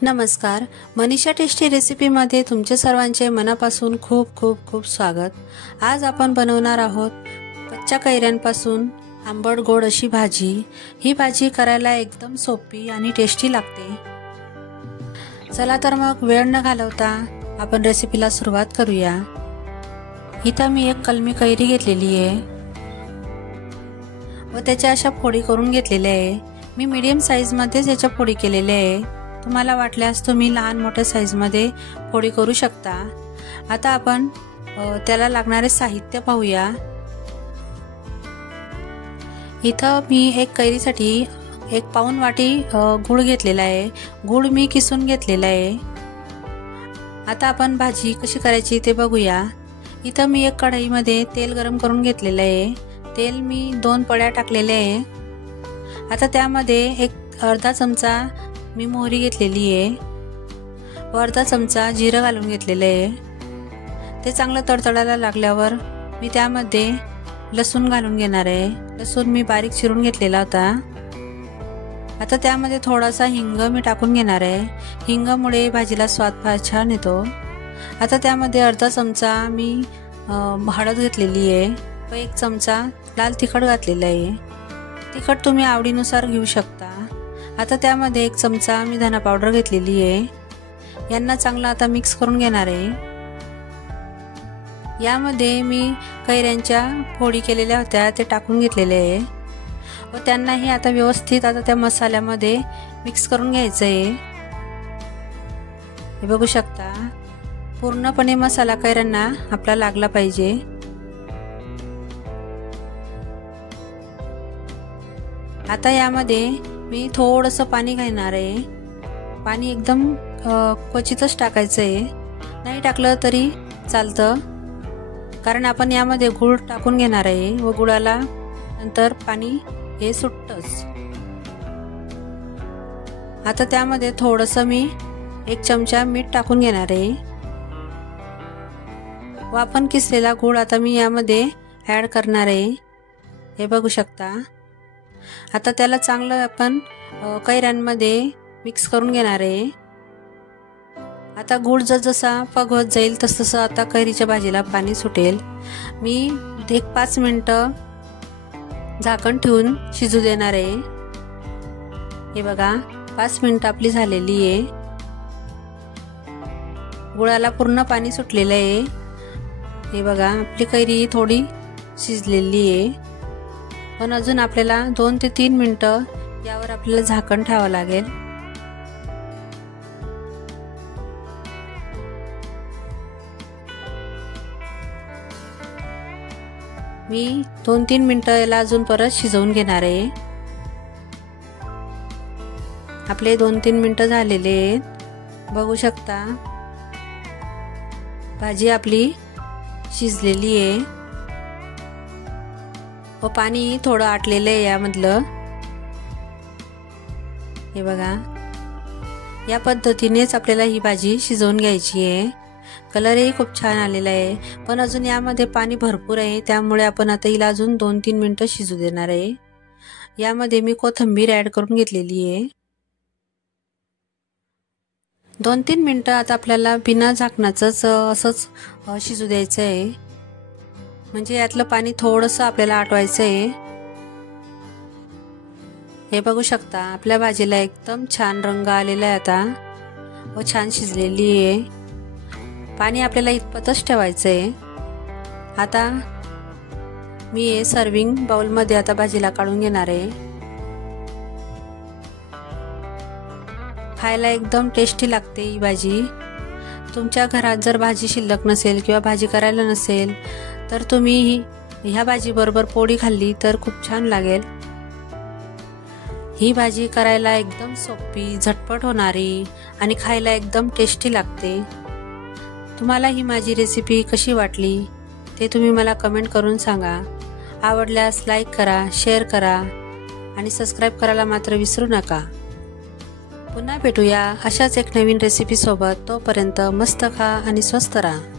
नमस्कार, मनीषा टेस्टी रेसिपीमध्ये तुमचे सर्वांचे मनापासून खूप खूप खूप स्वागत। आज आपण बनवणार आहोत कच्च्या कैऱ्यांपासून आंबट गोड अशी भाजी। ही भाजी करायला एकदम सोपी आणि टेस्टी लागते। चला तर मग वेळ न घालवता आपण रेसिपीला सुरुवात करूया। इथं मी एक कलमी कैरी घेतलेली आहे व त्याच्या अशा फोडी करून घेतलेल्या आहे। मी मीडियम साइज मध्ये याच्या फोडी केलेल्या आहे। तुम्हाला वाटल्यास तुम्ही लहान मोठ्या साइज मध्ये फोडी करू शकता। आता आपण त्याला लागणारे साहित्य पाहूया। इथं मी एक कैरीसाठी 1 पाऊण वाटी गूळ घेतलेला आहे। गूळ मी किसून घेतलेला आहे। आता आपण भाजी कशी करायची ते बघूया। इथं मी एक कढईमध्ये तेल गरम करून घेतलेले आहे। तेल मी 2 पळ्या टाकलेले आहे। आता त्यामध्ये एक अर्धा चमचा मी मोहरी घेतलेली आहे व अर्धा चमचा जिरं घालून घेतलेले आहे। ते चांगलं तडतडायला लागल्यावर मी त्यामध्ये लसूण घालून घेणार आहे। लसूण मी बारीक चिरून घेतलेला होता। आता त्यामध्ये थोडासा हिंग मी टाकून घेणार आहे। हिंगामुळे भाजीला स्वाद फार छान येतो। आता त्यामध्ये अर्धा चमचा मी हळद घेतलेली आहे व 1 चमचा लाल तिखट घातलेला आहे। तिखट तुम्ही आवडीनुसार घेऊ शकता। आता त्यामध्ये 1 चमचा मी धना पावडर घेतलेली आहे। यांना चांगलं आता मिक्स करून घेणार आहे। यामध्ये मी कैऱ्यांच्या फोडी केलेल्या होत्या ते टाकून घेतलेले आहे व त्यांनाही आता व्यवस्थित आता त्या मसाल्यामध्ये मिक्स करून घ्यायचं आहे। हे बघू शकता, पूर्णपणे मसाला कैऱ्यांना आपला लागला पाहिजे। आता यामध्ये मी थोडंसं पाणी घालणार आहे। पाणी एकदम क्वचितच टाकायचं आहे, नाही टाकलं तरी चालतं, कारण आपण यामध्ये गूळ टाकून घेणार आहे व गुळाला नंतर पाणी हे सुटतंच। आता त्यामध्ये थोडंसं मी 1 चमचा मीठ टाकून घेणार आहे व आपण किसलेला गूळ आता मी यामध्ये ॲड करणार आहे। हे बघू शकता। आता त्याला चांगलं आपण कैऱ्यांमध्ये मिक्स करून घेणार आहे। आता गूळ जसा पगवत जाईल तसं आता कैरीच्या भाजीला पाणी सुटेल। मी 5 मिनिटं झाकण ठेवून शिजू देणार आहे। हे बघा, 5 मिनिटं आपली झालेली आहे। गुळाला पूर्ण पाणी सुटलेलं आहे। हे बघा, आपली कैरी थोडी शिजलेली आहे, पण अजून आपल्याला 2 ते 3 मिनिटं यावर आपल्याला झाकण ठेवावं लागेल। मी 2-3 मिनिटं याला अजून परत शिजवून घेणार आहे। आपले 2-3 मिनिटं झालेले आहेत। बघू शकता, भाजी आपली शिजलेली आहे व पाणी थोडं आटलेलं आहे यामधलं। हे बघा, या पद्धतीनेच आपल्याला ही भाजी शिजवून घ्यायची आहे। कलरही खूप छान आलेला आहे, पण अजून यामध्ये पाणी भरपूर आहे, त्यामुळे आपण आता हिला अजून 2-3 मिनिटं शिजू देणार आहे। यामध्ये मी कोथिंबीर ॲड करून घेतलेली आहे। 2-3 मिनिटं आता आपल्याला बिना झाकणाचंच असंच शिजू द्यायचं आहे, म्हणजे यातलं पाणी थोडंसं आपल्याला आटवायचं आहे। हे बघू शकता, आपल्या भाजीला एकदम छान रंग आलेला आहे आता व छान शिजलेली आहे। पाणी आपल्याला इतपतच ठेवायचं आहे। आता मी हे सर्विंग बाउलमध्ये आता भाजीला काढून घेणार आहे। खायला एकदम टेस्टी लागते ही भाजी। तुमच्या घरात जर भाजी शिल्लक नसेल किंवा भाजी करायला नसेल तर तुम्ही ह्या भाजी बरोबर पोळी खाल्ली तर खूप छान लागेल। ही भाजी करायला एकदम सोपी, झटपट होणारी आणि खायला एकदम टेस्टी लागते। तुम्हाला ही माझी रेसिपी कशी वाटली ते तुम्ही मला कमेंट करून सांगा। आवडल्यास लाईक करा, शेअर करा आणि सबस्क्राईब करायला मात्र विसरू नका। पुन्हा भेटूया अशाच एक नवीन रेसिपी सोबत। तोपर्यंत मस्त खा आणि स्वस्त राहा।